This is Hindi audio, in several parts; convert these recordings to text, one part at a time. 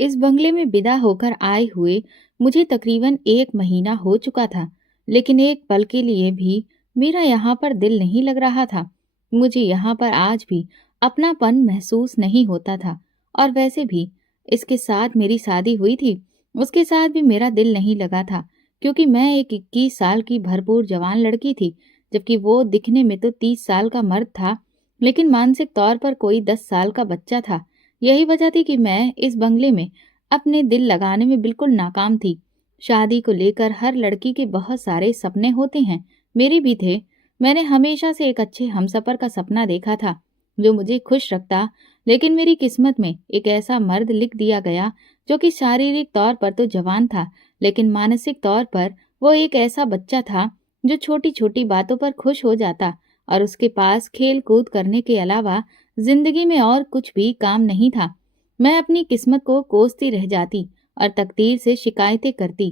इस बंगले में विदा होकर आए हुए मुझे तकरीबन 1 महीना हो चुका था, लेकिन एक पल के लिए भी मेरा यहाँ पर दिल नहीं लग रहा था। मुझे यहाँ पर आज भी अपनापन महसूस नहीं होता था। और वैसे भी इसके साथ मेरी शादी हुई थी, उसके साथ भी मेरा दिल नहीं लगा था, क्योंकि मैं एक 21 साल की भरपूर जवान लड़की थी, जबकि वो दिखने में तो 30 साल का मर्द था, लेकिन मानसिक तौर पर कोई 10 साल का बच्चा था। यही वजह थी कि मैं इस बंगले में अपने दिल लगाने में बिल्कुल नाकाम थी। शादी को लेकर हर लड़की के बहुत सारे सपने होते हैं, मेरे भी थे। मैंने हमेशा से एक अच्छे हमसफर का सपना देखा था, जो मुझे खुश रखता, लेकिन मेरी किस्मत में एक ऐसा मर्द लिख दिया गया, जो कि शारीरिक तौर पर तो जवान था, लेकिन मानसिक तौर पर वो एक ऐसा बच्चा था, जो छोटी छोटी बातों पर खुश हो जाता और उसके पास खेल कूद करने के अलावा जिंदगी में और कुछ भी काम नहीं था। मैं अपनी किस्मत को कोसती रह जाती और तकदीर से शिकायतें करती।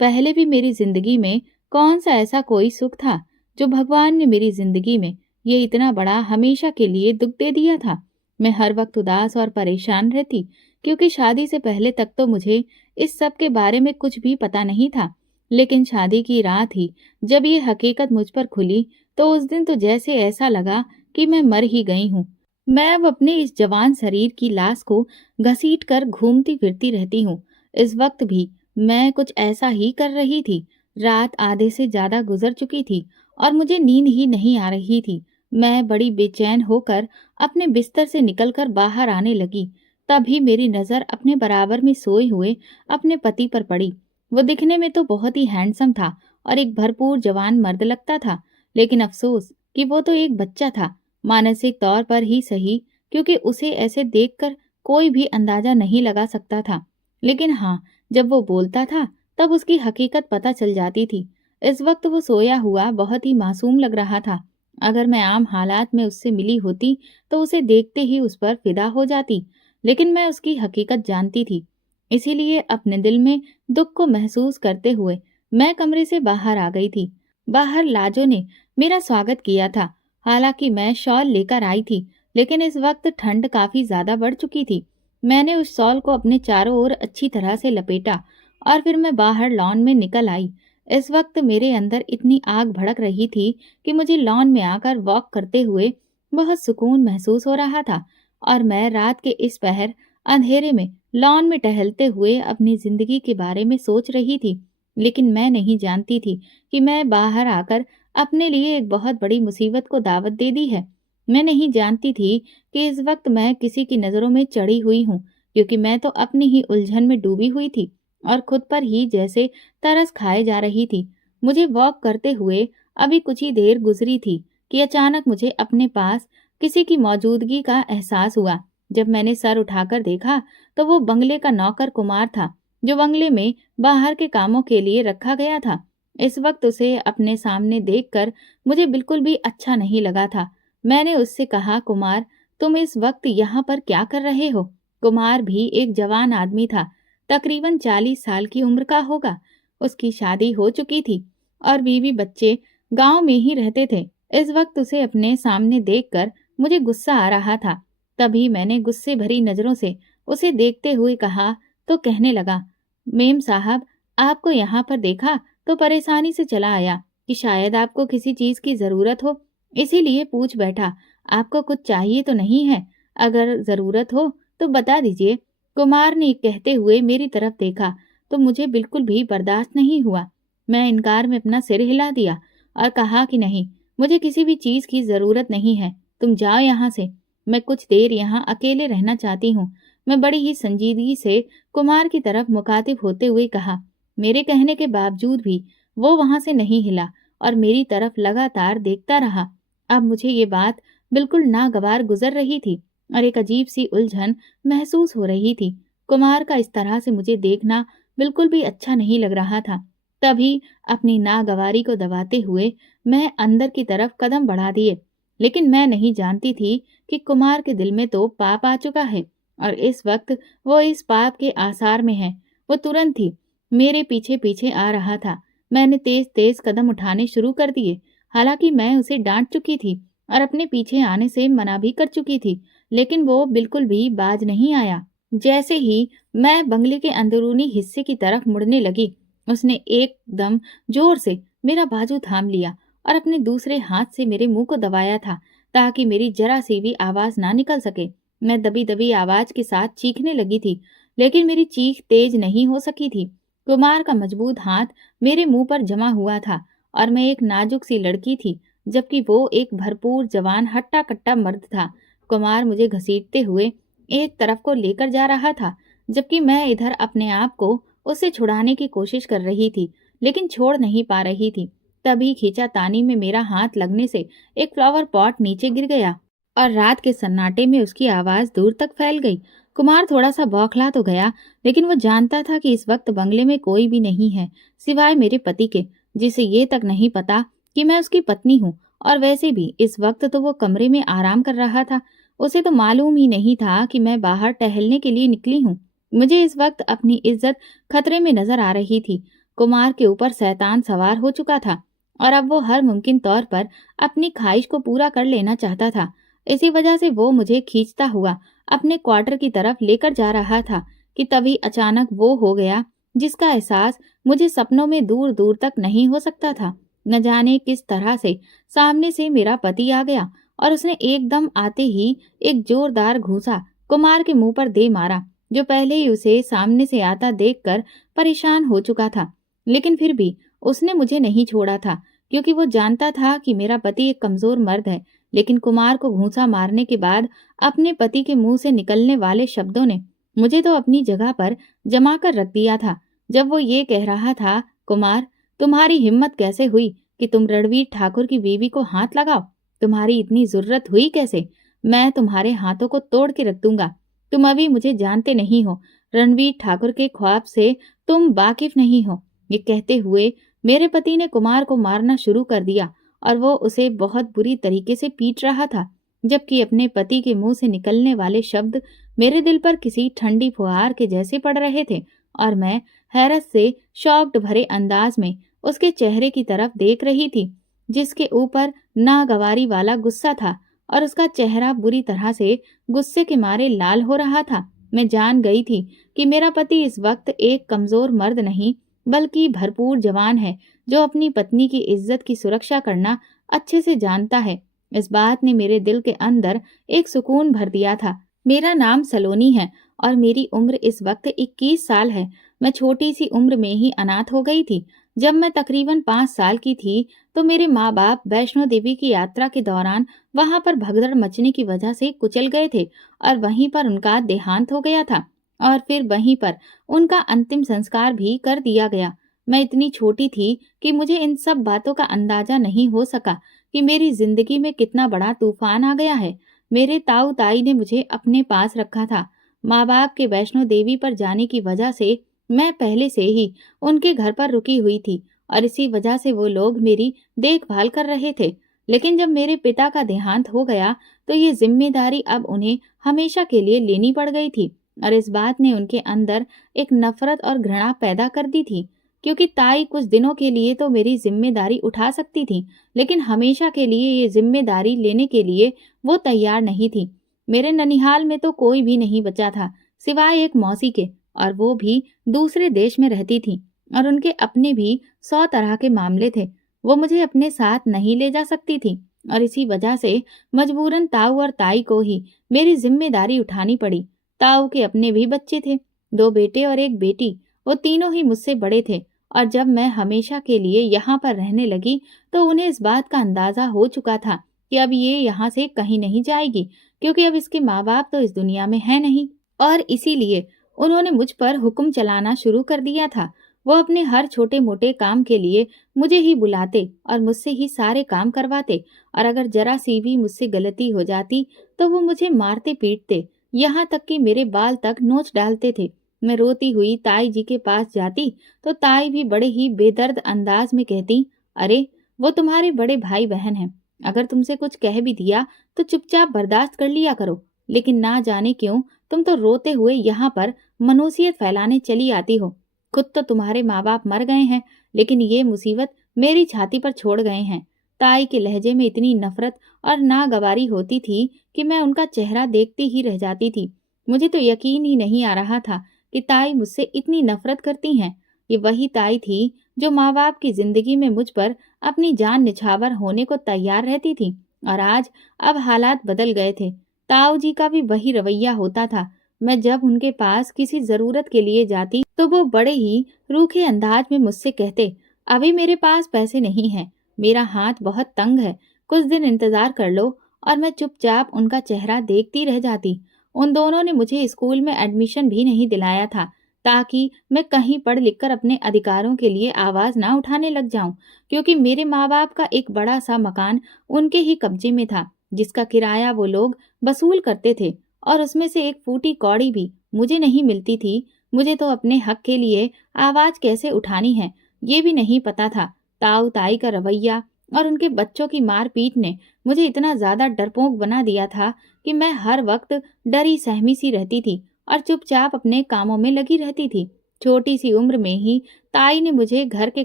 पहले भी मेरी जिंदगी में कौन सा ऐसा कोई सुख था, जो भगवान ने मेरी जिंदगी में ये इतना बड़ा हमेशा के लिए दुख दे दिया था। मैं हर वक्त उदास और परेशान रहती, क्योंकि शादी से पहले तक तो मुझे इस सब के बारे में कुछ भी पता नहीं था। लेकिन शादी की रात ही जब ये हकीकत मुझ पर खुली, तो उस दिन तो जैसे ऐसा लगा कि मैं मर ही गई हूँ। मैं अब अपने इस जवान शरीर की लाश को घसीट कर घूमती फिरती रहती हूँ। इस वक्त भी मैं कुछ ऐसा ही कर रही थी। रात आधे से ज्यादा गुजर चुकी थी और मुझे नींद ही नहीं आ रही थी। मैं बड़ी बेचैन होकर अपने बिस्तर से निकलकर बाहर आने लगी। तभी मेरी नजर अपने बराबर में सोए हुए अपने पति पर पड़ी। वो दिखने में तो बहुत ही हैंडसम था और एक भरपूर जवान मर्द लगता था, लेकिन अफसोस कि वो तो एक बच्चा था, मानसिक तौर पर ही सही, क्योंकि उसे ऐसे देखकर कोई भी अंदाजा नहीं लगा सकता था। लेकिन हाँ, जब वो बोलता था तब उसकी हकीकत पता चल जाती थी। इस वक्त वो सोया हुआ बहुत ही मासूम लग रहा था। अगर मैं आम हालात में उससे मिली होती तो उसे देखते ही उस पर फिदा हो जाती, लेकिन मैं उसकी हकीकत जानती थी। इसीलिए अपने दिल में दुख को महसूस करते हुए मैं कमरे से बाहर आ गई थी। बाहर लाजो ने मेरा स्वागत किया था। हालांकि मैं शॉल लेकर आई थी, लेकिन इस वक्त ठंड काफी ज्यादा बढ़ चुकी थी। मैंने उस शॉल को अपने चारों ओर अच्छी तरह से लपेटा और फिर मैं बाहर लॉन में निकल आई। इस वक्त मेरे अंदर इतनी आग भड़क रही थी कि मुझे लॉन में आकर वॉक करते हुए बहुत सुकून महसूस हो रहा था। और मैं रात के इस पहर अंधेरे में लॉन में टहलते हुए अपनी जिंदगी के बारे में सोच रही थी। लेकिन मैं नहीं जानती थी कि मैं बाहर आकर अपने लिए एक बहुत बड़ी मुसीबत को दावत दे दी है। मैं नहीं जानती थी कि इस वक्त मैं किसी की नज़रों में चढ़ी हुई हूँ, क्योंकि मैं तो अपनी ही उलझन में डूबी हुई थी और खुद पर ही जैसे तरस खाए जा रही थी। मुझे वॉक करते हुए अभी कुछ ही देर गुजरी थी कि अचानक मुझे अपने पास किसी की मौजूदगी का एहसास हुआ। जब मैंने सर उठाकर देखा तो वो बंगले का नौकर कुमार था, जो बंगले में बाहर के कामों के लिए रखा गया था। इस वक्त उसे अपने सामने देखकर मुझे बिल्कुल भी अच्छा नहीं लगा था। मैंने उससे कहा, कुमार, तुम इस वक्त यहाँ पर क्या कर रहे हो? कुमार भी एक जवान आदमी था, तकरीबन 40 साल की उम्र का होगा। उसकी शादी हो चुकी थी और बीवी बच्चे गांव में ही रहते थे। इस वक्त उसे अपने सामने देखकर मुझे गुस्सा आ रहा था। तभी मैंने गुस्से भरी नजरों से उसे देखते हुए कहा तो कहने लगा, मेम साहब, आपको यहाँ पर देखा तो परेशानी से चला आया कि शायद आपको किसी चीज की जरूरत हो, इसीलिए पूछ बैठा। आपको कुछ चाहिए तो नहीं है? अगर जरूरत हो तो बता दीजिए। कुमार ने कहते हुए मेरी तरफ देखा तो मुझे बिल्कुल भी बर्दाश्त नहीं हुआ। मैं इनकार में अपना सिर हिला दिया और कहा कि नहीं, मुझे किसी भी चीज की जरूरत नहीं है, तुम जाओ यहाँ से। मैं कुछ देर यहाँ अकेले रहना चाहती हूँ। मैं बड़ी ही संजीदगी से कुमार की तरफ मुखातिब होते हुए कहा। मेरे कहने के बावजूद भी वो वहां से नहीं हिला और मेरी तरफ लगातार देखता रहा। अब मुझे ये बात बिल्कुल नागवार गुजर रही थी और एक अजीब सी उलझन महसूस हो रही थी। कुमार का इस तरह से मुझे देखना बिल्कुल भी अच्छा नहीं लग रहा था। तभी अपनी नागवारी को दबाते हुए मैं अंदर की तरफ कदम बढ़ा दिए। लेकिन मैं नहीं जानती थी कि कुमार के दिल में तो पाप आ चुका है और इस वक्त वो इस पाप के आसार में है। वो तुरंत ही मेरे पीछे पीछे आ रहा था। मैंने तेज तेज कदम उठाने शुरू कर दिए। हालांकि मैं उसे डांट चुकी थी और अपने पीछे आने से मना भी कर चुकी थी, लेकिन वो बिल्कुल भी बाज नहीं आया। जैसे ही मैं बंगले के अंदरूनी हिस्से की तरफ मुड़ने लगी, उसने एकदम जोर से मेरा बाजू थाम लिया और अपने दूसरे हाथ से मेरे मुंह को दबाया था, ताकि मेरी जरा सी भी आवाज ना निकल सके। मैं दबी दबी आवाज के साथ चीखने लगी थी, लेकिन मेरी चीख तेज नहीं हो सकी थी। कुमार का मजबूत हाथ मेरे मुंह पर जमा हुआ था और मैं एक नाजुक सी लड़की थी, जबकि वो एक भरपूर जवान हट्टा कट्टा मर्द था। कुमार मुझे घसीटते हुए एक तरफ को लेकर जा रहा था, जबकि मैं इधर अपने आप को उससे छुड़ाने की कोशिश कर रही थी, लेकिन छोड़ नहीं पा रही थी। तभी खींचातानी में मेरा हाथ लगने से एक फ्लावर पॉट नीचे गिर गया और रात के सन्नाटे में उसकी आवाज दूर तक फैल गई। कुमार थोड़ा सा बौखला तो गया, लेकिन वो जानता था कि इस वक्त बंगले में कोई भी नहीं है सिवाय मेरे पति के, जिसे ये तक नहीं पता कि मैं उसकी पत्नी हूँ। और वैसे भी इस वक्त तो वो कमरे में आराम कर रहा था। उसे तो मालूम ही नहीं था कि मैं बाहर टहलने के लिए निकली हूँ। मुझे इस वक्त अपनी इज्जत खतरे में नजर आ रही थी। कुमार के ऊपर शैतान सवार हो चुका था और अब वो हर मुमकिन तौर पर अपनी ख्वाहिश को पूरा कर लेना चाहता था। इसी वजह से वो मुझे खींचता हुआ अपने क्वार्टर की तरफ लेकर जा रहा था कि तभी अचानक वो हो गया जिसका एहसास मुझे सपनों में दूर दूर तक नहीं हो सकता था। न जाने किस तरह से सामने से मेरा पति आ गया और उसने एकदम आते ही एक जोरदार घूंसा कुमार के मुंह पर दे मारा, जो पहले ही उसे सामने से आता देखकर परेशान हो चुका था। लेकिन फिर भी उसने मुझे नहीं छोड़ा था, क्योंकि वो जानता था कि मेरा पति एक कमजोर मर्द है। लेकिन कुमार को घूंसा मारने के बाद अपने पति के मुंह से निकलने वाले शब्दों ने मुझे तो अपनी जगह पर जमा कर रख दिया था। जब वो ये कह रहा था, कुमार, तुम्हारी हिम्मत कैसे हुई कि तुम रणवीर ठाकुर की बीवी को हाथ लगाओ? तुम्हारी इतनी जरूरत हुई कैसे? मैं तुम्हारे हाथों को तोड़ के रख दूंगा। तुम अभी मुझे जानते नहीं हो। रणवीर ठाकुर के ख्वाब से तुम वाकिफ नहीं हो। ये कहते हुए मेरे पति ने कुमार को मारना शुरू कर दिया और वो उसे बहुत बुरी तरीके से पीट रहा था, जबकि अपने पति के मुंह से निकलने वाले शब्द मेरे दिल पर किसी ठंडी फुहार के जैसे पड़ रहे थे। और मैं हैरत से शॉक्ड भरे अंदाज में उसके चेहरे की तरफ देख रही थी, जिसके ऊपर नागवारी वाला गुस्सा था और उसका चेहरा बुरी तरह से गुस्से के मारे लाल हो रहा था। मैं जान गई थी कि मेरा पति इस वक्त एक कमजोर मर्द नहीं, बल्कि भरपूर जवान है, जो अपनी पत्नी की इज्जत की सुरक्षा करना अच्छे से जानता है। इस बात ने मेरे दिल के अंदर एक सुकून भर दिया था। मेरा नाम सलोनी है और मेरी उम्र इस वक्त 21 साल है। मैं छोटी सी उम्र में ही अनाथ हो गई थी। जब मैं तकरीबन 5 साल की थी तो मेरे माँ बाप वैष्णो देवी की यात्रा के दौरान वहां पर भगदड़ मचने की वजह से कुचल गए थे और वहीं पर उनका देहांत हो गया था और फिर वहीं पर उनका अंतिम संस्कार भी कर दिया गया। मैं इतनी छोटी थी कि मुझे इन सब बातों का अंदाजा नहीं हो सका कि मेरी जिंदगी में कितना बड़ा तूफान आ गया है। मेरे ताऊ ताई ने मुझे अपने पास रखा था। माँ बाप के वैष्णो देवी पर जाने की वजह से मैं पहले से ही उनके घर पर रुकी हुई थी और इसी वजह से वो लोग मेरी देखभाल कर रहे थे। लेकिन जब मेरे पिता का देहांत हो गया तो ये जिम्मेदारी अब उन्हें हमेशा के लिए लेनी पड़ गई थी और इस बात ने उनके अंदर एक नफरत और घृणा पैदा कर दी थी, क्योंकि ताई कुछ दिनों के लिए तो मेरी जिम्मेदारी उठा सकती थी, लेकिन हमेशा के लिए ये जिम्मेदारी लेने के लिए वो तैयार नहीं थी। मेरे ननिहाल में तो कोई भी नहीं बचा था सिवाय एक मौसी के, और वो भी दूसरे देश में रहती थी और उनके अपने भी 100 तरह के मामले थे। वो मुझे अपने साथ नहीं ले जा सकती थी और इसी वजह से मजबूरन ताऊ और ताई को ही मेरी जिम्मेदारी उठानी पड़ी। ताऊ के अपने भी बच्चे थे, 2 बेटे और 1 बेटी। वो तीनों ही मुझसे बड़े थे और जब मैं हमेशा के लिए यहाँ पर रहने लगी तो उन्हें इस बात का अंदाजा हो चुका था कि अब ये यहाँ से कहीं नहीं जाएगी, क्योंकि अब इसके माँ बाप तो इस दुनिया में है नहीं। और इसीलिए उन्होंने मुझ पर हुक्म चलाना शुरू कर दिया था। वो अपने हर छोटे मोटे काम के लिए मुझे ही बुलाते और मुझसे ही सारे काम करवाते, और अगर जरा सी भी मुझसे गलती हो जाती तो वो मुझे मारते पीटते, यहाँ तक कि मेरे बाल तक नोच डालते थे। मैं रोती हुई ताई जी के पास जाती तो ताई भी बड़े ही बेदर्द अंदाज में कहती, अरे वो तुम्हारे बड़े भाई बहन हैं, अगर तुमसे कुछ कह भी दिया तो चुपचाप बर्दाश्त कर लिया करो। लेकिन ना जाने क्यों तुम तो रोते हुए यहाँ पर मनुसियत फैलाने चली आती हो। खुद तो तुम्हारे माँ बाप मर गए हैं, लेकिन ये मुसीबत मेरी छाती पर छोड़ गए हैं। ताई के लहजे में इतनी नफरत और नागवारी होती थी कि मैं उनका चेहरा देखती ही रह जाती थी। मुझे तो यकीन ही नहीं आ रहा था कि ताई मुझसे इतनी नफरत करती हैं। ये वही ताई थी जो माँ-बाप की ज़िंदगी में मुझ पर अपनी जान निछावर होने को तैयार रहती थी। और आज अब हालात बदल गए थे। ताऊ जी का भी वही रवैया होता था। मैं जब उनके पास किसी ज़रूरत के लिए जाती तो वो बड़े ही रूखे अंदाज में मुझसे कहते, अभी मेरे पास पैसे नहीं हैं, मेरा हाथ बहुत तंग है, कुछ दिन इंतज़ार कर लो। और मैं चुपचाप उनका चेहरा देखती रह जाती। उन दोनों ने मुझे स्कूल में एडमिशन भी नहीं दिलाया था, ताकि मैं कहीं पढ़ लिख कर अपने अधिकारों के लिए आवाज़ ना उठाने लग जाऊं, क्योंकि मेरे माँ-बाप का एक बड़ा-सा मकान उनके ही कब्ज़े में था, जिसका किराया वो लोग वसूल करते थे। और उसमें से एक फूटी कौड़ी भी मुझे नहीं मिलती थी। मुझे तो अपने हक के लिए आवाज़ कैसे उठानी है, ये भी नहीं पता था। ताऊ-ताई का रवैया और उनके बच्चों की मार-पीट ने मुझे इतना ज़्यादा डरपोक बना दिया था कि मैं हर वक्त डरी सहमी सी रहती थी और चुपचाप अपने कामों में लगी रहती थी। छोटी सी उम्र में ही ताई ने मुझे घर के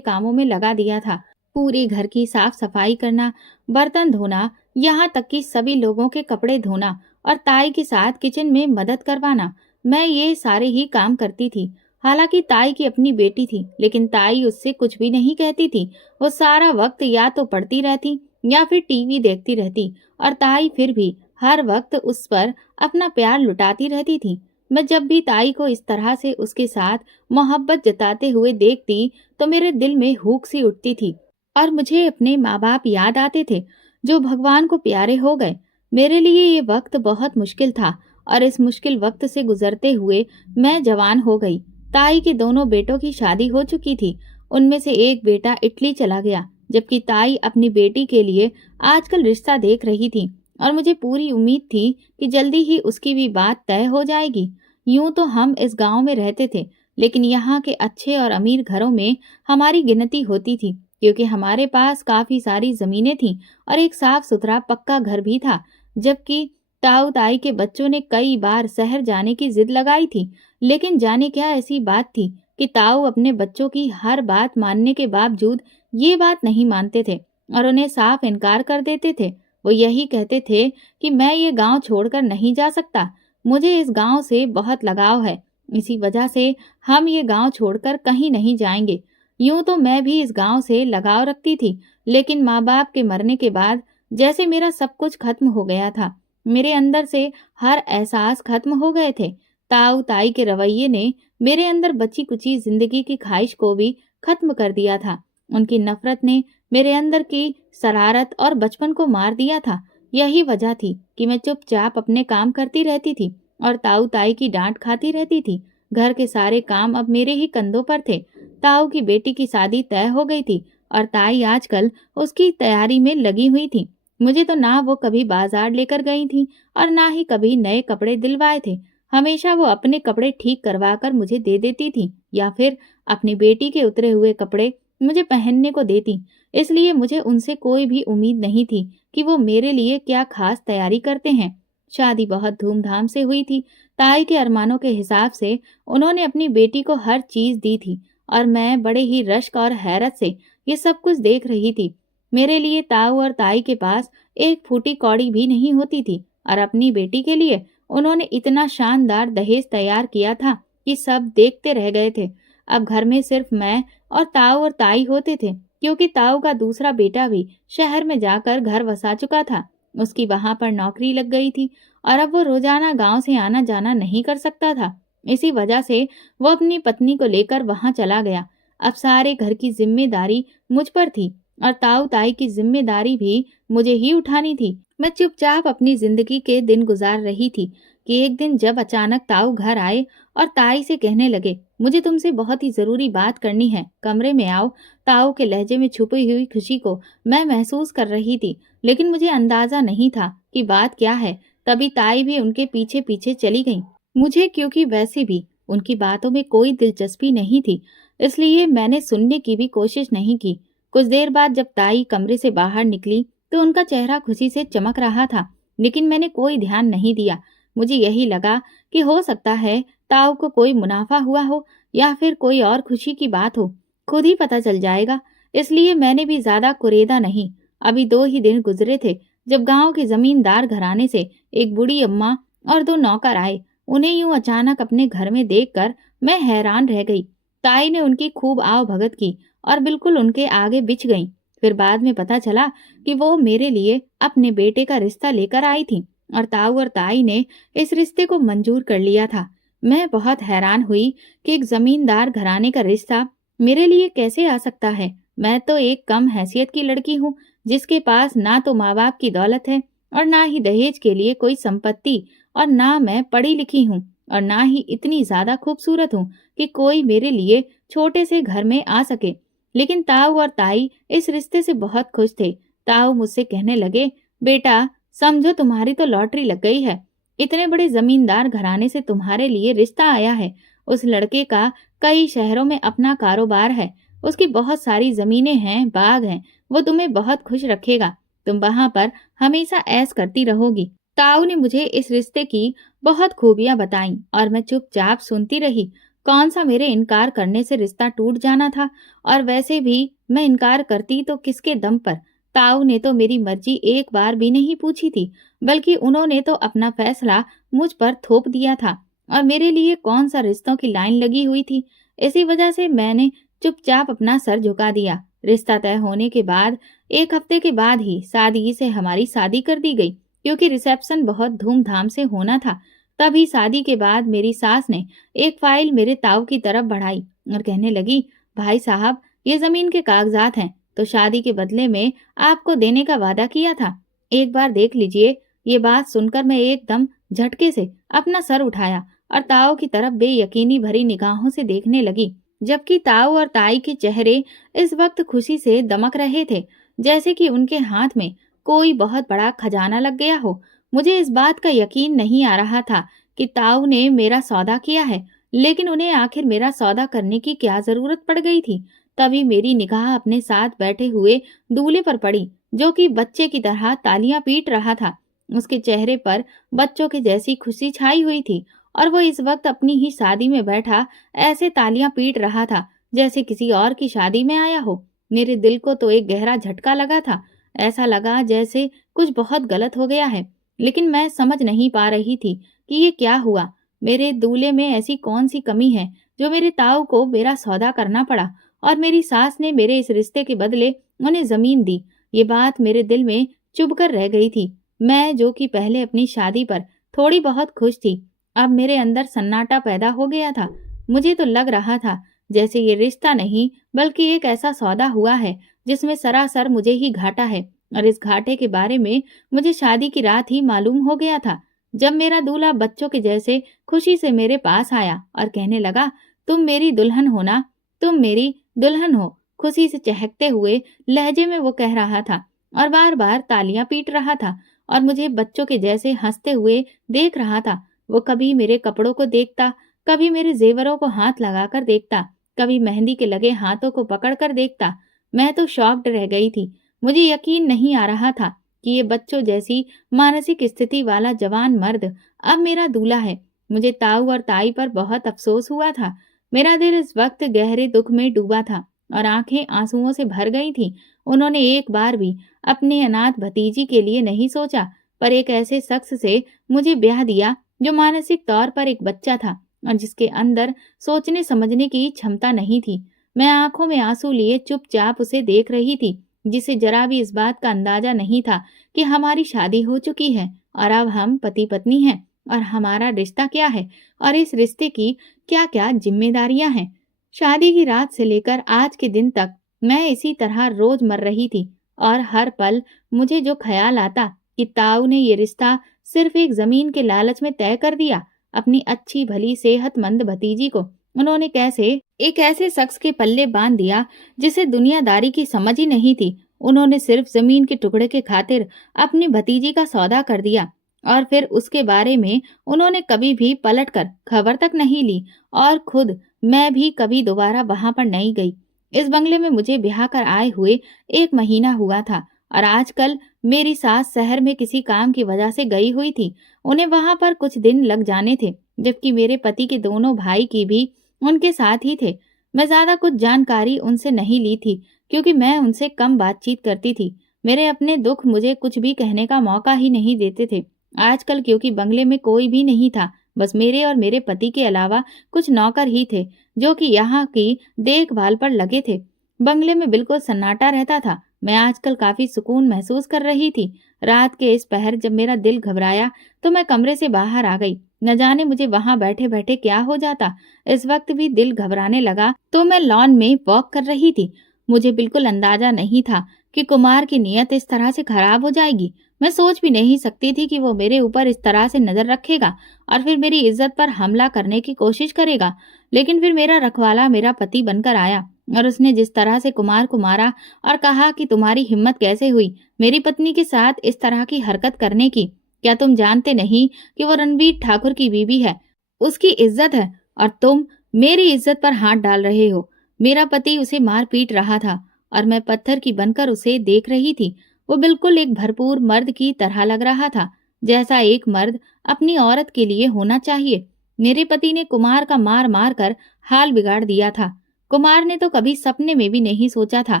कामों में लगा दिया था। पूरे घर की साफ सफाई करना, बर्तन धोना, यहाँ तक कि सभी लोगों के कपड़े धोना और ताई के साथ किचन में मदद करवाना। मैं ये सारे ही काम करती थी। हालांकि ताई की अपनी बेटी थी, लेकिन ताई उससे कुछ भी नहीं कहती थी। वो सारा वक्त या तो पढ़ती रहती या फिर टीवी देखती रहती, और ताई फिर भी हर वक्त उस पर अपना प्यार लुटाती रहती थी। मैं जब भी ताई को इस तरह से उसके साथ मोहब्बत जताते हुए देखती तो मेरे दिल में हुक सी उठती थी और मुझे अपने माँ-बाप याद आते थे, जो भगवान को प्यारे हो गए। मेरे लिए ये वक्त बहुत मुश्किल था और इस मुश्किल वक्त से गुजरते हुए मैं जवान हो गई। ताई के दोनों बेटों की शादी हो चुकी थी। उनमें से एक बेटा इटली चला गया, जबकि ताई अपनी बेटी के लिए आजकल रिश्ता देख रही थी और मुझे पूरी उम्मीद थी कि जल्दी ही उसकी भी बात तय हो जाएगी। यूं तो हम इस गांव में रहते थे, लेकिन यहाँ के अच्छे और अमीर घरों में हमारी गिनती होती थी, क्योंकि हमारे पास काफी सारी जमीनें थीं और एक साफ सुथरा पक्का घर भी था। जबकि ताऊ ताई के बच्चों ने कई बार शहर जाने की जिद लगाई थी, लेकिन जाने क्या ऐसी बात थी कि ताऊ अपने बच्चों की हर बात मानने के बावजूद ये बात नहीं मानते थे और उन्हें साफ इनकार कर देते थे। वो यही कहते थे कि मैं ये गांव छोड़कर नहीं जा सकता, मुझे इस गांव से बहुत लगाव है, इसी वजह से हम ये गांव छोड़कर कहीं नहीं जाएंगे। यूं तो मैं भी इस गांव से लगाव रखती थी, लेकिन माँ बाप के मरने के बाद जैसे मेरा सब कुछ खत्म हो गया था। मेरे अंदर से हर एहसास खत्म हो गए थे। ताऊ ताई के रवैये ने मेरे अंदर बची कुची जिंदगी की ख्वाहिश को भी खत्म कर दिया था। उनकी नफरत ने मेरे अंदर की शरारत और बचपन को मार दिया था। यही वजह थी कि मैं चुपचाप अपने काम करती रहती थी और ताऊ ताई की डांट खाती रहती थी। घर के सारे काम अब मेरे ही कंधों पर थे। ताऊ की बेटी की शादी तय हो गई थी और ताई आजकल उसकी तैयारी में लगी हुई थी। मुझे तो ना वो कभी बाजार लेकर गई थी और ना ही कभी नए कपड़े दिलवाए थे। हमेशा वो अपने कपड़े ठीक करवा कर मुझे दे देती थी या फिर अपनी बेटी के उतरे हुए कपड़े मुझे पहनने को देती। इसलिए मुझे उनसे कोई भी उम्मीद नहीं थी कि वो मेरे लिए क्या खास तैयारी करते हैं। शादी बहुत धूमधाम से हुई थी। ताई के अरमानों के हिसाब से उन्होंने अपनी बेटी को हर चीज दी थी और मैं बड़े ही रश्क और हैरत से ये सब कुछ देख रही थी। मेरे लिए ताऊ और ताई के पास एक फूटी कौड़ी भी नहीं होती थी और अपनी बेटी के लिए उन्होंने इतना शानदार दहेज तैयार किया था कि सब देखते रह गए थे। अब घर में सिर्फ मैं और ताई होते थे, क्योंकि ताऊ का दूसरा बेटा भी शहर में जाकर घर वसा चुका था। उसकी वहां पर नौकरी लग गई थी और अब वो रोजाना गांव से आना जाना नहीं कर सकता था। इसी वजह से वो अपनी पत्नी को लेकर वहां चला गया। अब सारे घर की जिम्मेदारी मुझ पर थी और ताऊ ताई की जिम्मेदारी भी मुझे ही उठानी थी। मैं चुपचाप अपनी जिंदगी के दिन गुजार रही थी कि एक दिन जब अचानक ताऊ घर आए और ताई से कहने लगे, मुझे तुमसे बहुत ही जरूरी बात करनी है, कमरे में आओ। ताऊ के लहजे में छुपी हुई खुशी को मैं महसूस कर रही थी, लेकिन मुझे अंदाजा नहीं था कि बात क्या है। तभी ताई भी उनके पीछे पीछे चली गई। मुझे क्योंकि वैसे भी उनकी बातों में कोई दिलचस्पी नहीं थी, इसलिए मैंने सुनने की भी कोशिश नहीं की। कुछ देर बाद जब ताई कमरे से बाहर निकली तो उनका चेहरा खुशी से चमक रहा था, लेकिन मैंने कोई ध्यान नहीं दिया। मुझे यही लगा कि हो सकता है ताऊ को कोई मुनाफा हुआ हो या फिर कोई और खुशी की बात हो, खुद ही पता चल जाएगा। इसलिए मैंने भी ज्यादा कुरेदा नहीं। अभी 2 ही दिन गुजरे थे जब गांव के जमींदार घराने से एक बूढ़ी अम्मा और 2 नौकर आए। उन्हें यूं अचानक अपने घर में देखकर मैं हैरान रह गई। ताई ने उनकी खूब आव भगत की और बिल्कुल उनके आगे बिछ गईं। फिर बाद में पता चला कि वो मेरे लिए अपने बेटे का रिश्ता लेकर आई थी और ताऊ और ताई ने इस रिश्ते को मंजूर कर लिया था। मैं बहुत हैरान हुई कि एक जमींदार घराने का रिश्ता मेरे लिए कैसे आ सकता है। मैं तो एक कम हैसियत की लड़की हूँ, जिसके पास ना तो माँ बाप की दौलत है और ना ही दहेज के लिए कोई संपत्ति, और ना मैं पढ़ी लिखी हूँ और ना ही इतनी ज्यादा खूबसूरत हूँ कि कोई मेरे लिए छोटे से घर में आ सके। लेकिन ताऊ और ताई इस रिश्ते से बहुत खुश थे। ताऊ मुझसे कहने लगे, बेटा समझो तुम्हारी तो लॉटरी लग गई है। इतने बड़े जमींदार घराने से तुम्हारे लिए रिश्ता आया है। उस लड़के का कई शहरों में अपना कारोबार है, उसकी बहुत सारी जमीनें हैं, बाग हैं। वो तुम्हें बहुत खुश रखेगा। तुम वहां पर हमेशा ऐश करती रहोगी। ताऊ ने मुझे इस रिश्ते की बहुत खूबियां बताई और मैं चुपचाप सुनती रही। कौन सा मेरे इनकार करने से रिश्ता टूट जाना था, और वैसे भी मैं इनकार करती तो किसके दम पर। ताऊ ने तो मेरी मर्जी एक बार भी नहीं पूछी थी, बल्कि उन्होंने तो अपना फैसला मुझ पर थोप दिया था। और मेरे लिए कौन सा रिश्तों की लाइन लगी हुई थी। इसी वजह से मैंने चुपचाप अपना सर झुका दिया। रिश्ता तय होने के बाद 1 हफ्ते के बाद ही सादगी से हमारी शादी कर दी गई, क्योंकि रिसेप्शन बहुत धूमधाम से होना था। तभी शादी के बाद मेरी सास ने एक फाइल मेरे ताऊ की तरफ बढ़ाई और कहने लगी, भाई साहब, ये जमीन के कागजात हैं, तो शादी के बदले में आपको देने का वादा किया था। एक बार देख लीजिए। ये बात सुनकर मैं एकदम झटके से अपना सर उठाया और ताऊ की तरफ बेयकीनी भरी निगाहों से देखने लगी, जबकि ताऊ और ताई के चेहरे इस वक्त खुशी से दमक रहे थे, जैसे कि उनके हाथ में कोई बहुत बड़ा खजाना लग गया हो। मुझे इस बात का यकीन नहीं आ रहा था कि ताऊ ने मेरा सौदा किया है, लेकिन उन्हें आखिर मेरा सौदा करने की क्या जरूरत पड़ गई थी। तभी मेरी निगाह अपने साथ बैठे हुए दूल्हे पर पड़ी, जो कि बच्चे की तरह तालियां पीट रहा था। उसके चेहरे पर बच्चों के जैसी खुशी छाई हुई थी और वो इस वक्त अपनी ही शादी में बैठा ऐसे तालियां पीट रहा था जैसे किसी और की शादी में आया हो। मेरे दिल को तो एक गहरा झटका लगा था। ऐसा लगा जैसे कुछ बहुत गलत हो गया है, लेकिन मैं समझ नहीं पा रही थी कि ये क्या हुआ। मेरे दूल्हे में ऐसी कौन सी कमी है जो मेरे ताऊ को मेरा सौदा करना पड़ा और मेरी सास ने मेरे इस रिश्ते के बदले उन्हें जमीन दी। ये बात मेरे दिल में चुभ कर रह गई थी। मैं, जो कि पहले अपनी शादी पर थोड़ी बहुत खुश थी, अब मेरे अंदर सन्नाटा पैदा हो गया था। मुझे तो लग रहा था जैसे ये रिश्ता नहीं, बल्कि एक ऐसा सौदा हुआ है जिसमें सरासर मुझे ही घाटा है। और इस घाटे के बारे में मुझे शादी की रात ही मालूम हो गया था, जब मेरा दूल्हा बच्चों के जैसे खुशी से मेरे पास आया और कहने लगा, तुम मेरी दुल्हन हो ना, तुम मेरी दुल्हन हो। खुशी से चहकते हुए लहजे में वो कह रहा था और बार बार तालियां पीट रहा था और मुझे बच्चों के जैसे हंसते हुए देख रहा था। वो कभी मेरे कपड़ों को देखता, कभी मेरे जेवरों को हाथ लगाकर देखता, कभी मेहंदी के लगे हाथों को पकड़कर देखता। मैं तो शॉक्ड रह गई थी। मुझे यकीन नहीं आ रहा था कि ये बच्चों जैसी मानसिक स्थिति वाला जवान मर्द अब मेरा दूल्हा है। मुझे ताऊ और ताई पर बहुत अफसोस हुआ था। मेरा दिल इस वक्त गहरे दुख में डूबा था और आंखें आंसुओं से भर गई थी। उन्होंने एक बार भी अपने अनाथ भतीजी के लिए नहीं सोचा, पर एक ऐसे शख्स से मुझे ब्याह दिया जो मानसिक तौर पर एक बच्चा था और जिसके अंदर सोचने समझने की क्षमता नहीं थी। मैं आंखों में आंसू लिए चुपचाप उसे देख रही थी, जिसे जरा भी इस बात का अंदाजा नहीं था कि हमारी शादी हो चुकी है और अब हम पति पत्नी हैं और हमारा रिश्ता क्या है और इस रिश्ते की क्या क्या जिम्मेदारियां हैं। शादी की रात से लेकर आज के दिन तक मैं इसी तरह रोज मर रही थी और हर पल मुझे जो ख्याल आता कि ताऊ ने ये रिश्ता सिर्फ एक जमीन के लालच में तय कर दिया। अपनी अच्छी भली सेहतमंद भतीजी को उन्होंने कैसे एक ऐसे शख्स के पल्ले बांध दिया जिसे दुनियादारी की समझ ही नहीं थी। उन्होंने सिर्फ जमीन के टुकड़े के खातिर अपनी भतीजी का सौदा कर दिया और फिर उसके बारे में उन्होंने कभी भी पलटकर खबर तक नहीं ली और खुद मैं भी कभी दोबारा वहां पर नहीं गई। इस बंगले में मुझे ब्याह कर आए हुए 1 महीना हुआ था और आजकल मेरी सास शहर में किसी काम की वजह से गई हुई थी। उन्हें वहां पर कुछ दिन लग जाने थे, जबकि मेरे पति के दोनों भाई की भी उनके साथ ही थे। मैं ज्यादा कुछ जानकारी उनसे नहीं ली थी, क्योंकि मैं उनसे कम बातचीत करती थी। मेरे अपने दुख मुझे कुछ भी कहने का मौका ही नहीं देते थे। आजकल क्योंकि बंगले में कोई भी नहीं था, बस मेरे और मेरे पति के अलावा कुछ नौकर ही थे जो कि यहाँ की देखभाल पर लगे थे। बंगले में बिल्कुल सन्नाटा रहता था। मैं आजकल काफी सुकून महसूस कर रही थी। रात के इस पहर जब मेरा दिल घबराया तो मैं कमरे से बाहर आ गई। न जाने मुझे वहां बैठे बैठे क्या हो जाता। इस वक्त भी दिल घबराने लगा तो मैं लॉन में वॉक कर रही थी। मुझे बिल्कुल अंदाजा नहीं था कि कुमार की नीयत इस तरह से खराब हो जाएगी। मैं सोच भी नहीं सकती थी कि वो मेरे ऊपर इस तरह से नजर रखेगा और फिर मेरी इज्जत पर हमला करने की कोशिश करेगा। लेकिन फिर मेरा रखवाला मेरा पति बनकर आया और उसने जिस तरह से कुमार को मारा और कहा कि तुम्हारी हिम्मत कैसे हुई मेरी पत्नी के साथ इस तरह की हरकत करने की। क्या तुम जानते नहीं कि वो रणवीर ठाकुर की बीवी है, उसकी इज्जत है, और तुम मेरी इज्जत पर हाथ डाल रहे हो। मेरा पति उसे मार पीट रहा था और मैं पत्थर की बनकर उसे देख रही थी। वो बिल्कुल एक भरपूर मर्द की तरह लग रहा था, जैसा एक मर्द अपनी औरत के लिए होना चाहिए। मेरे पति ने कुमार का मार मार कर हाल बिगाड़ दिया था। कुमार ने तो कभी सपने में भी नहीं सोचा था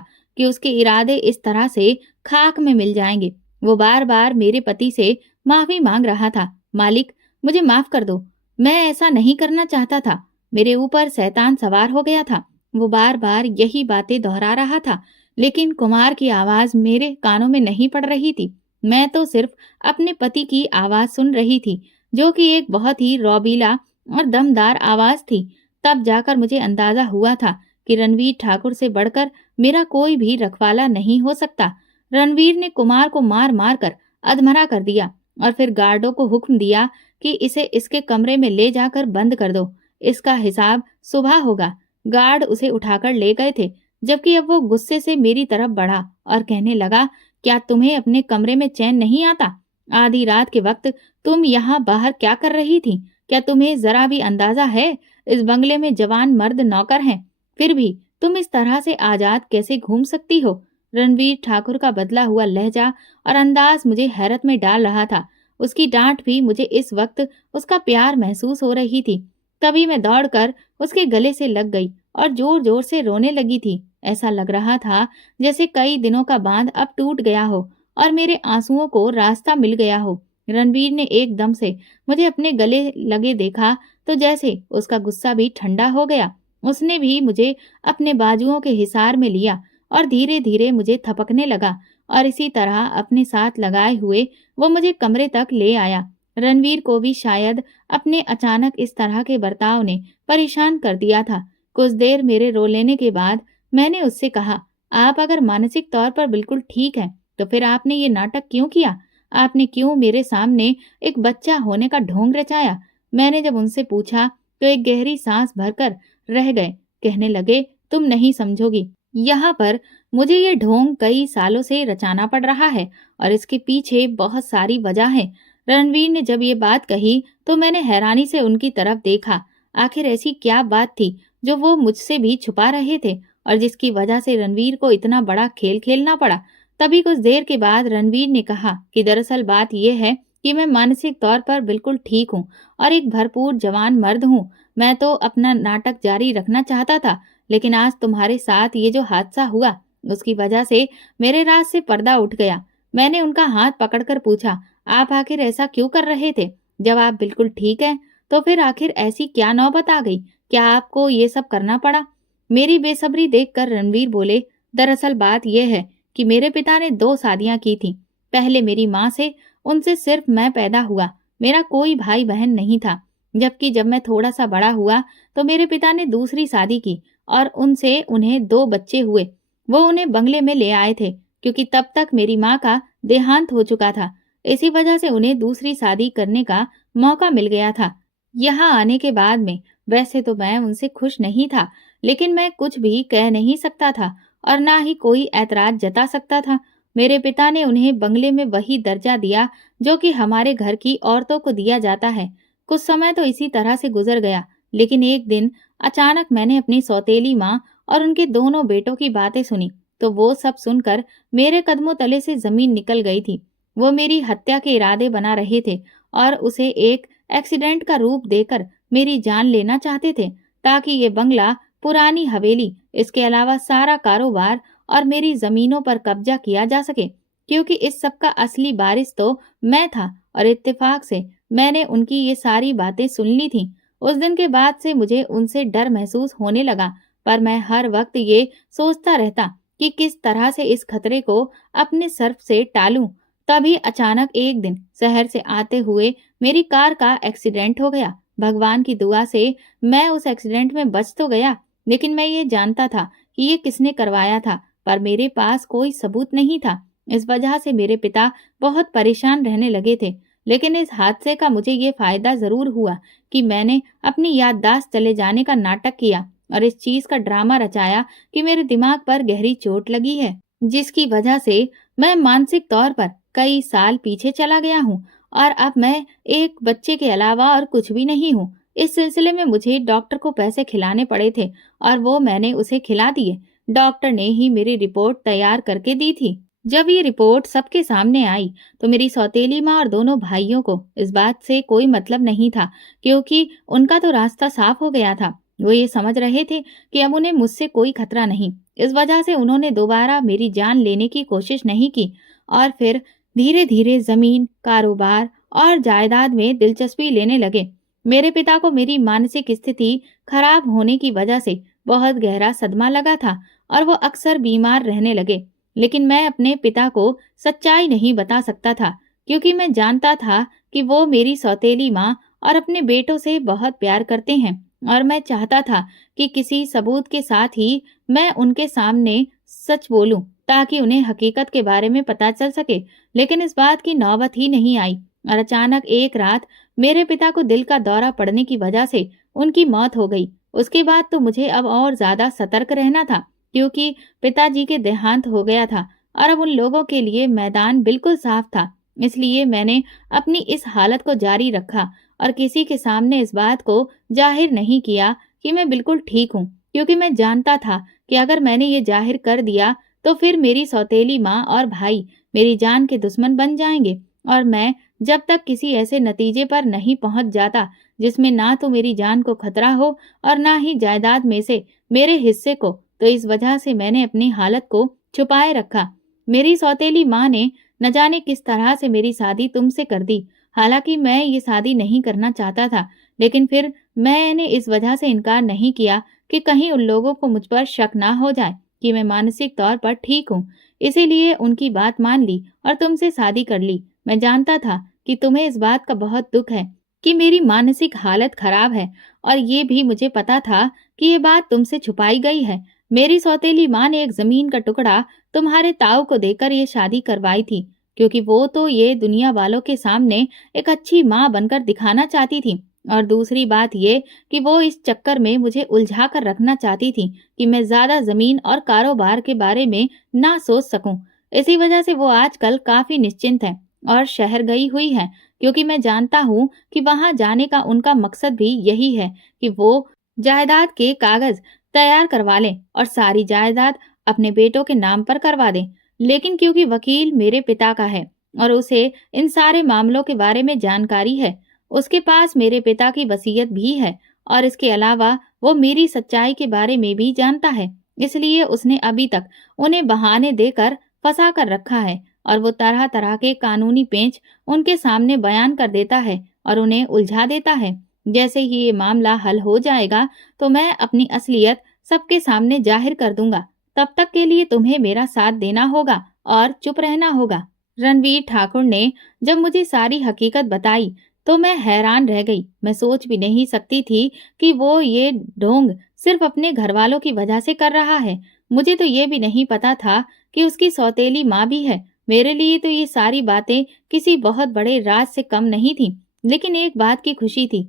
कि उसके इरादे इस तरह से खाक में मिल जाएंगे। वो बार बार मेरे पति से माफी मांग रहा था। मालिक, मुझे माफ कर दो, मैं ऐसा नहीं करना चाहता था। मेरे ऊपर शैतान सवार हो गया था। वो बार बार यही बातें दोहरा रहा था, लेकिन कुमार की आवाज मेरे कानों में नहीं पड़ रही थी। मैं तो सिर्फ अपने पति की आवाज सुन रही थी, जो कि एक बहुत ही रौबीला और दमदार आवाज थी। तब जाकर मुझे अंदाजा हुआ था कि रणवीर ठाकुर से बढ़कर मेरा कोई भी रखवाला नहीं हो सकता। रणवीर ने कुमार को मार मार कर अधमरा कर दिया और फिर गार्डों को हुक्म दिया कि इसे इसके कमरे में ले जाकर बंद कर दो। इसका हिसाब सुबह होगा। गार्ड उसे उठाकर ले गए थे, जबकि अब वो गुस्से से मेरी तरफ बढ़ा और कहने लगा, क्या तुम्हें अपने कमरे में चैन नहीं आता? आधी रात के वक्त तुम यहाँ बाहर क्या कर रही थी? क्या तुम्हें जरा भी अंदाजा है इस बंगले में जवान मर्द नौकर हैं, फिर भी तुम इस तरह से आजाद कैसे घूम सकती हो? रणवीर ठाकुर का बदला हुआ लहजा और अंदाज मुझे हैरत में डाल रहा था। उसकी डांट भी मुझे इस वक्त उसका प्यार महसूस हो रही थी। तभी मैं दौड़कर उसके गले से लग गई और जोर जोर से रोने लगी थी। ऐसा लग रहा था जैसे कई दिनों का बांध अब टूट गया हो और मेरे आंसुओं को रास्ता मिल गया हो। रणवीर ने एकदम से मुझे अपने गले लगे देखा तो जैसे उसका गुस्सा भी ठंडा हो गया। उसने भी मुझे अपने बाजुओं के हिसार में लिया और धीरे धीरे मुझे थपकने लगा और इसी तरह अपने साथ लगाए हुए वो मुझे कमरे तक ले आया। रणवीर को भी शायद अपने अचानक इस तरह के बर्ताव ने परेशान कर दिया था। कुछ देर मेरे रो लेने के बाद मैंने उससे कहा, आप अगर मानसिक तौर पर बिल्कुल ठीक हैं तो फिर आपने ये नाटक क्यों किया? आपने क्यों मेरे सामने एक बच्चा होने का ढोंग रचाया? मैंने जब उनसे पूछा तो एक गहरी सांस भरकर रह गए। कहने लगे, तुम नहीं समझोगी। यहाँ पर मुझे ये ढोंग कई सालों से रचाना पड़ रहा है और इसके पीछे बहुत सारी वजह है। रणवीर ने जब ये बात कही तो मैंने हैरानी से उनकी तरफ देखा। आखिर ऐसी क्या बात थी जो वो मुझसे भी छुपा रहे थे और जिसकी वजह से रणवीर को इतना बड़ा खेल खेलना पड़ा? तभी कुछ देर के बाद रणवीर ने कहा कि दरअसल बात यह है कि मैं मानसिक तौर पर बिल्कुल ठीक हूँ और एक भरपूर जवान मर्द हूँ। मैं तो अपना नाटक जारी रखना चाहता था, लेकिन आज तुम्हारे साथ ये जो हादसा हुआ उसकी वजह से मेरे राज से पर्दा उठ गया। मैंने उनका हाथ पकड़कर पूछा, आप आखिर ऐसा क्यों कर रहे थे? जब आप बिल्कुल ठीक हैं तो फिर आखिर ऐसी क्या नौबत आ गई? क्या आपको ये सब करना पड़ा? मेरी बेसब्री देखकर रणवीर बोले, दरअसल बात यह है कि मेरे पिता ने 2 शादियां की थी। पहले मेरी माँ से, उनसे सिर्फ मैं पैदा हुआ, मेरा कोई भाई बहन नहीं था। जबकि जब मैं थोड़ा सा बड़ा हुआ तो मेरे पिता ने दूसरी शादी की और उनसे उन्हें 2 बच्चे हुए। वो उन्हें बंगले में ले आए थे क्योंकि तब तक मेरी माँ का देहांत हो चुका था। इसी वजह से उन्हें दूसरी शादी करने का मौका मिल गया था। यहाँ आने के बाद में वैसे तो मैं उनसे खुश नहीं था, लेकिन मैं कुछ भी कह नहीं सकता था और ना ही कोई ऐतराज जता सकता था। मेरे पिता ने उन्हें बंगले में वही दर्जा दिया जो कि हमारे घर की औरतों को दिया जाता है। कुछ समय तो इसी तरह से गुजर गया, लेकिन एक दिन अचानक मैंने अपनी सौतेली माँ और उनके दोनों बेटों की बातें सुनी, तो वो सब सुनकर मेरे कदमों तले से जमीन निकल गई थी। वो मेरी हत्या के इरादे बना रहे थे और उसे एक एक्सीडेंट का रूप देकर मेरी जान लेना चाहते थे, ताकि ये बंगला, पुरानी हवेली, इसके अलावा सारा कारोबार और मेरी जमीनों पर कब्जा किया जा सके। क्योंकि इस सब का असली बारिश तो मैं था और इत्तेफाक से मैंने उनकी ये सारी बातें सुन ली थीं। उस दिन के बाद से मुझे उनसे डर महसूस होने लगा, पर मैं हर वक्त ये सोचता रहता कि किस तरह से इस खतरे को अपने सर से टालूं। तभी अचानक एक दिन शहर से आते हुए मेरी कार का एक्सीडेंट हो गया। भगवान की दुआ से मैं उस एक्सीडेंट में बच तो गया, लेकिन मैं ये जानता था कि ये किसने करवाया था, पर मेरे पास कोई सबूत नहीं था। इस वजह से मेरे पिता बहुत परेशान रहने लगे थे। लेकिन इस हादसे का मुझे ये फायदा जरूर हुआ कि मैंने अपनी याददाश्त चले जाने का नाटक किया और इस चीज का ड्रामा रचाया कि मेरे दिमाग पर गहरी चोट लगी है, जिसकी वजह से मैं मानसिक तौर पर कई साल पीछे चला गया हूँ और अब मैं एक बच्चे के अलावा और कुछ भी नहीं हूँ। इस सिलसिले में मुझे डॉक्टर को पैसे खिलाने पड़े थे और वो मैंने उसे खिला दिए। डॉक्टर ने ही मेरी रिपोर्ट तैयार करके दी थी। जब ये रिपोर्ट सबके सामने आई तो मेरी सौतेली माँ और दोनों भाइयों को इस बात से कोई मतलब नहीं था, क्योंकि उनका तो रास्ता साफ हो गया था। वो ये समझ रहे थे कि अब उन्हें मुझसे कोई खतरा नहीं। इस वजह से उन्होंने दोबारा मेरी जान लेने की कोशिश नहीं की और फिर धीरे धीरे जमीन, कारोबार और जायदाद में दिलचस्पी लेने लगे। मेरे पिता को मेरी मानसिक स्थिति खराब होने की वजह से बहुत गहरा सदमा लगा था और वो अक्सर बीमार रहने लगे। लेकिन मैं अपने पिता को सच्चाई नहीं बता सकता था, क्योंकि मैं जानता था कि वो मेरी सौतेली माँ और अपने बेटों से बहुत प्यार करते हैं और मैं चाहता था कि किसी सबूत के साथ ही मैं उनके सामने सच बोलूं, ताकि उन्हें हकीकत के बारे में पता चल सके। लेकिन इस बात की नौबत ही नहीं आई और अचानक एक रात मेरे पिता को दिल का दौरा पड़ने की वजह से उनकी मौत हो गई। उसके बाद तो मुझे अब और ज्यादा सतर्क रहना था, क्योंकि पिताजी के देहांत हो गया था और अब उन लोगों के लिए मैदान बिल्कुल साफ था। इसलिए मैंने अपनी इस हालत को जारी रखा और किसी के सामने इस बात को जाहिर नहीं किया कि मैं बिल्कुल ठीक हूँ, क्योंकि मैं जानता था कि अगर मैंने ये जाहिर कर दिया तो फिर मेरी सौतेली माँ और भाई मेरी जान के दुश्मन बन जाएंगे और मैं जब तक किसी ऐसे नतीजे पर नहीं पहुंच जाता जिसमें ना तो मेरी जान को खतरा हो और ना ही जायदाद में से मेरे हिस्से को, तो इस वजह से मैंने अपनी हालत को छुपाए रखा। मेरी सौतेली माँ ने न जाने किस तरह से मेरी शादी तुमसे कर दी। हालांकि मैं ये शादी नहीं करना चाहता था, लेकिन फिर मैंने इस वजह से इनकार नहीं किया कि कहीं उन लोगों को मुझ पर शक ना हो जाए कि मैं मानसिक तौर पर ठीक हूँ। इसीलिए उनकी बात मान ली और तुमसे शादी कर ली। मैं जानता था कि तुम्हें इस बात का बहुत दुख है कि मेरी मानसिक हालत खराब है, और ये भी मुझे पता था कि ये बात तुमसे छुपाई गई है। मेरी सौतेली माँ ने एक जमीन का टुकड़ा तुम्हारे ताऊ को देकर ये शादी करवाई थी, क्योंकि वो तो ये दुनिया वालों के सामने एक अच्छी माँ बनकर दिखाना चाहती थी। और दूसरी बात ये कि वो इस चक्कर में मुझे उलझा कर रखना चाहती थी कि मैं ज्यादा जमीन और कारोबार के बारे में ना सोच सकूं। इसी वजह से वो आजकल काफी निश्चिंत है और शहर गई हुई है, क्योंकि मैं जानता हूँ कि वहां जाने का उनका मकसद भी यही है कि वो जायदाद के कागज तैयार करवा लें और सारी जायदाद अपने बेटों के नाम पर करवा दें। लेकिन क्योंकि वकील मेरे पिता का है और उसे इन सारे मामलों के बारे में जानकारी है, उसके पास मेरे पिता की वसीयत भी है और इसके अलावा वो मेरी सच्चाई के बारे में भी जानता है। इसलिए उसने अभी तक उन्हें बहाने देकर फंसा कर रखा है और वो तरह तरह के कानूनी पेंच उनके सामने बयान कर देता है और उन्हें उलझा देता है। जैसे ही ये मामला हल हो जाएगा तो मैं अपनी असलियत सबके सामने जाहिर कर दूंगा। तब तक के लिए तुम्हें मेरा साथ देना होगा और चुप रहना होगा। रणवीर ठाकुर ने जब मुझे सारी हकीकत बताई तो मैं हैरान रह गई। मैं सोच भी नहीं सकती थी कि वो ये ढोंग सिर्फ अपने घर वालों की वजह से कर रहा है। मुझे तो ये भी नहीं पता था कि उसकी सौतेली माँ भी है। मेरे लिए तो ये सारी बातें किसी बहुत बड़े राज से कम नहीं थी। लेकिन एक बात की खुशी थी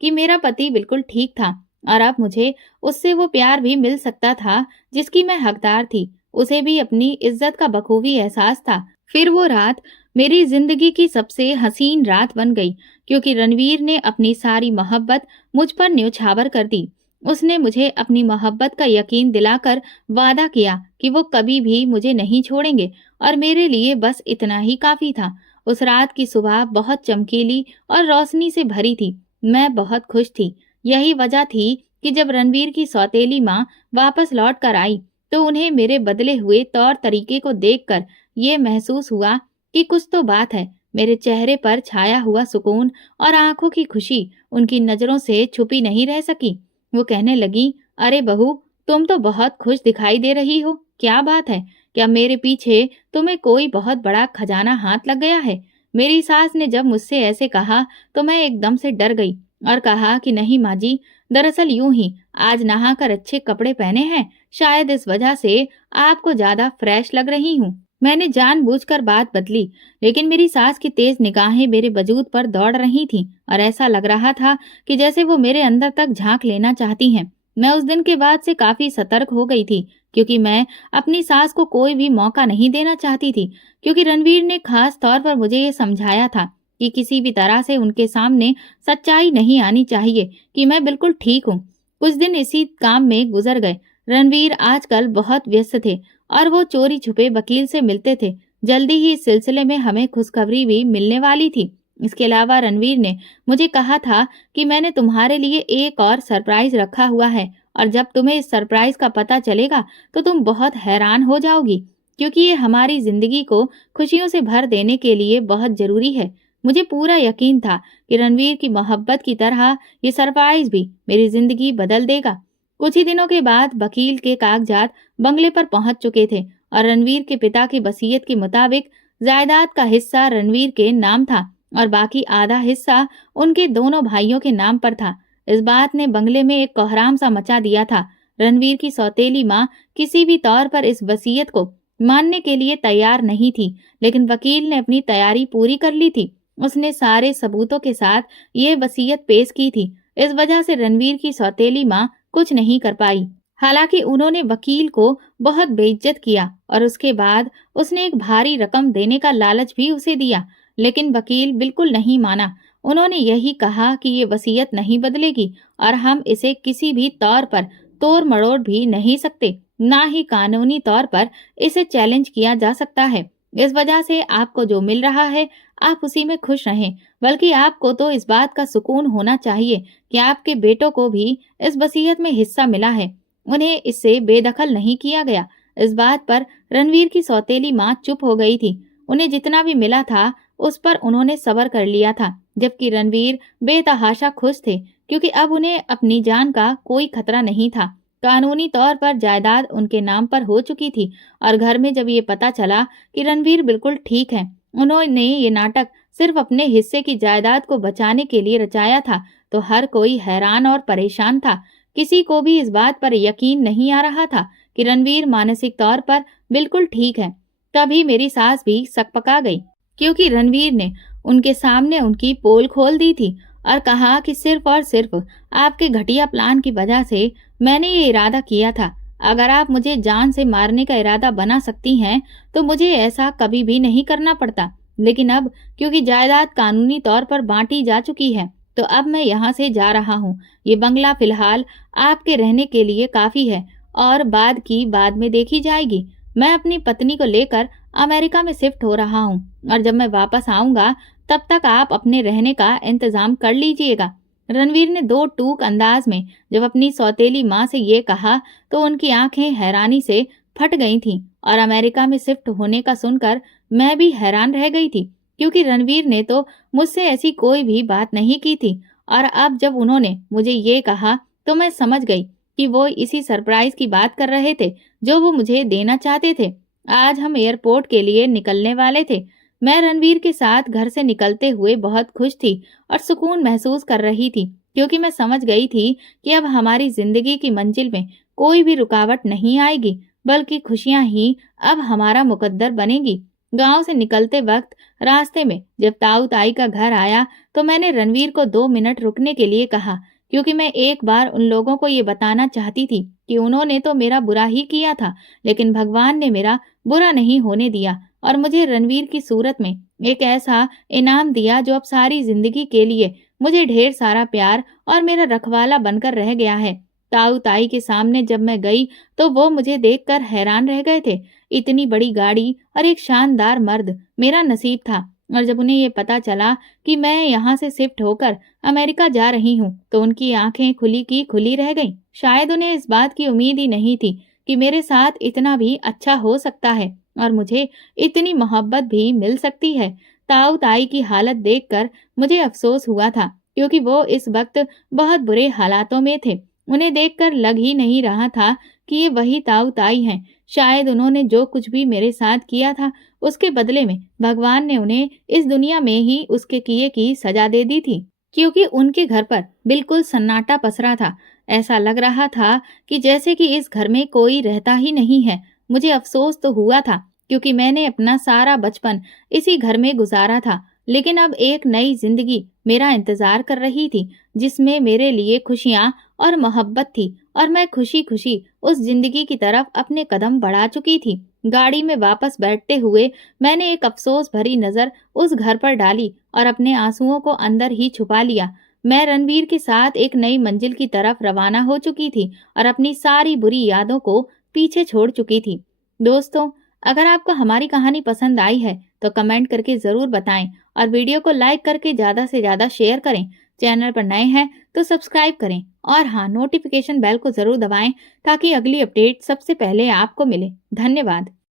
कि मेरा पति बिल्कुल ठीक था और अब मुझे उससे वो प्यार भी मिल सकता था जिसकी मैं हकदार थी। उसे भी अपनी इज्जत का बखूबी एहसास था। फिर वो रात मेरी जिंदगी की सबसे हसीन रात बन गई, क्योंकि रणवीर ने अपनी सारी मोहब्बत मुझ पर न्यौछावर कर दी। उसने मुझे अपनी मोहब्बत का यकीन दिलाकर वादा किया कि वो कभी भी मुझे नहीं छोड़ेंगे और मेरे लिए बस इतना ही काफी था। उस रात की सुबह बहुत चमकीली और रोशनी से भरी थी। मैं बहुत खुश थी। यही वजह थी कि जब रणवीर की सौतेली माँ वापस लौट कर आई तो उन्हें मेरे बदले हुए तौर तरीके को देखकर ये महसूस हुआ कि कुछ तो बात है। मेरे चेहरे पर छाया हुआ सुकून और आंखों की खुशी उनकी नजरों से छुपी नहीं रह सकी। वो कहने लगी, अरे बहू, तुम तो बहुत खुश दिखाई दे रही हो, क्या बात है? क्या मेरे पीछे तुम्हें कोई बहुत बड़ा खजाना हाथ लग गया है? मेरी सास ने जब मुझसे ऐसे कहा तो मैं एकदम से डर गई और कहा कि नहीं माँ जी, दरअसल यूं ही आज नहाकर अच्छे कपड़े पहने हैं, शायद इस वजह से आपको ज्यादा फ्रेश लग रही हूँ। मैंने जानबूझकर बात बदली, लेकिन मेरी सास की तेज निगाहें मेरे वजूद पर दौड़ रही थीं और ऐसा लग रहा था कि जैसे वो मेरे अंदर तक झांक लेना चाहती हैं। मैं उस दिन के बाद से काफी सतर्क हो गई थी, क्योंकि मैं अपनी सास को कोई भी मौका नहीं देना चाहती थी, क्योंकि रणवीर ने खास तौर पर मुझे ये समझाया था कि किसी भी तरह से उनके सामने सच्चाई नहीं आनी चाहिए कि मैं बिल्कुल ठीक हूँ। कुछ दिन इसी काम में गुजर गए। रणवीर आजकल बहुत व्यस्त थे और वो चोरी छुपे वकील से मिलते थे। जल्दी ही इस सिलसिले में हमें खुशखबरी भी मिलने वाली थी। इसके अलावा रणवीर ने मुझे कहा था कि मैंने तुम्हारे लिए एक और सरप्राइज रखा हुआ है और जब तुम्हें इस सरप्राइज का पता चलेगा तो तुम बहुत हैरान हो जाओगी, क्योंकि ये हमारी जिंदगी को खुशियों से भर देने के लिए बहुत जरूरी है। मुझे पूरा यकीन था कि रणवीर की मोहब्बत की तरह ये सरप्राइज भी मेरी जिंदगी बदल देगा। कुछ ही दिनों के बाद वकील के कागजात बंगले पर पहुंच चुके थे और रणवीर के पिता की वसीयत के मुताबिक जायदाद का हिस्सा रणवीर के नाम था और बाकी आधा हिस्सा उनके दोनों भाइयों के नाम पर था। इस बात ने बंगले में एक कोहराम सा मचा दिया था। रणवीर की सौतेली माँ किसी भी तौर पर इस वसीयत को मानने के लिए तैयार नहीं थी, लेकिन वकील ने अपनी तैयारी पूरी कर ली थी। उसने सारे सबूतों के साथ ये वसीयत पेश की थी। इस वजह से रणवीर की सौतेली माँ कुछ नहीं कर पाई। हालांकि उन्होंने वकील को बहुत बेइज्जत किया और उसके बाद उसने एक भारी रकम देने का लालच भी उसे दिया, लेकिन वकील बिल्कुल नहीं माना। उन्होंने यही कहा कि ये वसीयत नहीं बदलेगी और हम इसे किसी भी तौर पर तोड़ मरोड़ भी नहीं सकते, ना ही कानूनी तौर पर इसे चैलेंज किया जा सकता है। इस वजह से आपको जो मिल रहा है आप उसी में खुश रहें, बल्कि आपको तो इस बात का सुकून होना चाहिए कि आपके बेटों को भी इस वसीयत में हिस्सा मिला है। उन्हें इससे बेदखल नहीं किया गया। इस बात पर रणवीर की सौतेली माँ चुप हो गई थी। उन्हें जितना भी मिला था उस पर उन्होंने सब्र कर लिया था, जबकि रणवीर बेतहाशा खुश थे, क्योंकि अब उन्हें अपनी जान का कोई खतरा नहीं था। कानूनी तौर पर जायदाद उनके नाम पर हो चुकी थी और घर में जब ये पता चला कि रणवीर बिल्कुल ठीक है, उन्होंने ये नाटक सिर्फ अपने हिस्से की जायदाद को बचाने के लिए रचाया था, तो हर कोई हैरान और परेशान था। किसी को भी इस बात पर यकीन नहीं आ रहा था कि रणवीर मानसिक तौर पर बिल्कुल ठीक है। तभी मेरी सास भी सकपका गई, क्योंकि रणवीर ने उनके सामने उनकी पोल खोल दी थी और कहा कि सिर्फ और सिर्फ आपके घटिया प्लान की वजह से मैंने ये इरादा किया था। अगर आप मुझे जान से मारने का इरादा बना सकती हैं तो मुझे ऐसा कभी भी नहीं करना पड़ता, लेकिन अब क्योंकि जायदाद कानूनी तौर पर बांटी जा चुकी है तो अब मैं यहाँ से जा रहा हूँ। ये बंगला फिलहाल आपके रहने के लिए काफी है और बाद की बाद में देखी जाएगी। मैं अपनी पत्नी को लेकर अमेरिका में शिफ्ट हो रहा हूँ और जब मैं वापस आऊंगा तब तक आप अपने रहने का इंतजाम कर लीजिएगा। रणवीर ने दो टूक अंदाज में जब अपनी सौतेली माँ से ये कहा तो उनकी आंखें हैरानी से फट गई थीं और अमेरिका में शिफ्ट होने का सुनकर मैं भी हैरान रह गई थी, क्योंकि रणवीर ने तो मुझसे ऐसी कोई भी बात नहीं की थी। और अब जब उन्होंने मुझे ये कहा तो मैं समझ गई कि वो इसी सरप्राइज की बात कर रहे थे जो वो मुझे देना चाहते थे। आज हम एयरपोर्ट के लिए निकलने वाले थे। मैं रणवीर के साथ घर से निकलते हुए बहुत खुश थी और सुकून महसूस कर रही थी, क्योंकि मैं समझ गई थी कि अब हमारी जिंदगी की मंजिल में कोई भी रुकावट नहीं आएगी, बल्कि खुशियां ही अब हमारा मुकद्दर बनेगी। गांव से निकलते वक्त रास्ते में जब ताऊ ताई का घर आया तो मैंने रणवीर को 2 मिनट रुकने के लिए कहा, क्योंकि मैं एक बार उन लोगों को ये बताना चाहती थी कि उन्होंने तो मेरा बुरा ही किया था, लेकिन भगवान ने मेरा बुरा नहीं होने दिया और मुझे रणवीर की सूरत में एक ऐसा इनाम दिया जो अब सारी जिंदगी के लिए मुझे ढेर सारा प्यार और मेरा रखवाला बनकर रह गया है। ताऊ ताई के सामने जब मैं गई तो वो मुझे देखकर हैरान रह गए थे। इतनी बड़ी गाड़ी और एक शानदार मर्द मेरा नसीब था, और जब उन्हें ये पता चला कि मैं यहाँ से शिफ्ट होकर अमेरिका जा रही हूँ तो उनकी आंखें खुली की खुली रह गईं। शायद उन्हें इस बात की उम्मीद ही नहीं थी कि मेरे साथ इतना भी अच्छा हो सकता है और मुझे इतनी मोहब्बत भी मिल सकती है। ताऊ ताई की हालत देखकर मुझे अफसोस हुआ था, क्योंकि वो इस वक्त बहुत बुरे हालातों में थे। उन्हें देखकर लग ही नहीं रहा था कि ये वही ताऊ ताई हैं। शायद उन्होंने जो कुछ भी मेरे साथ किया था, उसके बदले में भगवान ने उन्हें इस दुनिया में ही उसके किए की सजा दे दी थी, क्योंकि उनके घर पर बिल्कुल सन्नाटा पसरा था। ऐसा लग रहा था कि जैसे कि इस घर में कोई रहता ही नहीं है। मुझे अफसोस तो हुआ था, क्योंकि मैंने अपना सारा बचपन इसी घर में गुजारा था, लेकिन अब एक नई जिंदगी मेरा इंतजार कर रही थी, जिसमें मेरे लिए खुशियां और मोहब्बत थी, और मैं खुशी खुशी उस जिंदगी की तरफ अपने कदम बढ़ा चुकी थी। गाड़ी में वापस बैठते हुए मैंने एक अफसोस भरी नजर उस घर पर डाली और अपने आंसुओं को अंदर ही छुपा लिया। मैं रणवीर के साथ एक नई मंजिल की तरफ रवाना हो चुकी थी और अपनी सारी बुरी यादों को पीछे छोड़ चुकी थी। दोस्तों, अगर आपको हमारी कहानी पसंद आई है तो कमेंट करके ज़रूर बताएं और वीडियो को लाइक करके ज़्यादा से ज़्यादा शेयर करें। चैनल पर नए हैं तो सब्सक्राइब करें और हाँ, नोटिफिकेशन बेल को ज़रूर दबाएं ताकि अगली अपडेट सबसे पहले आपको मिले। धन्यवाद।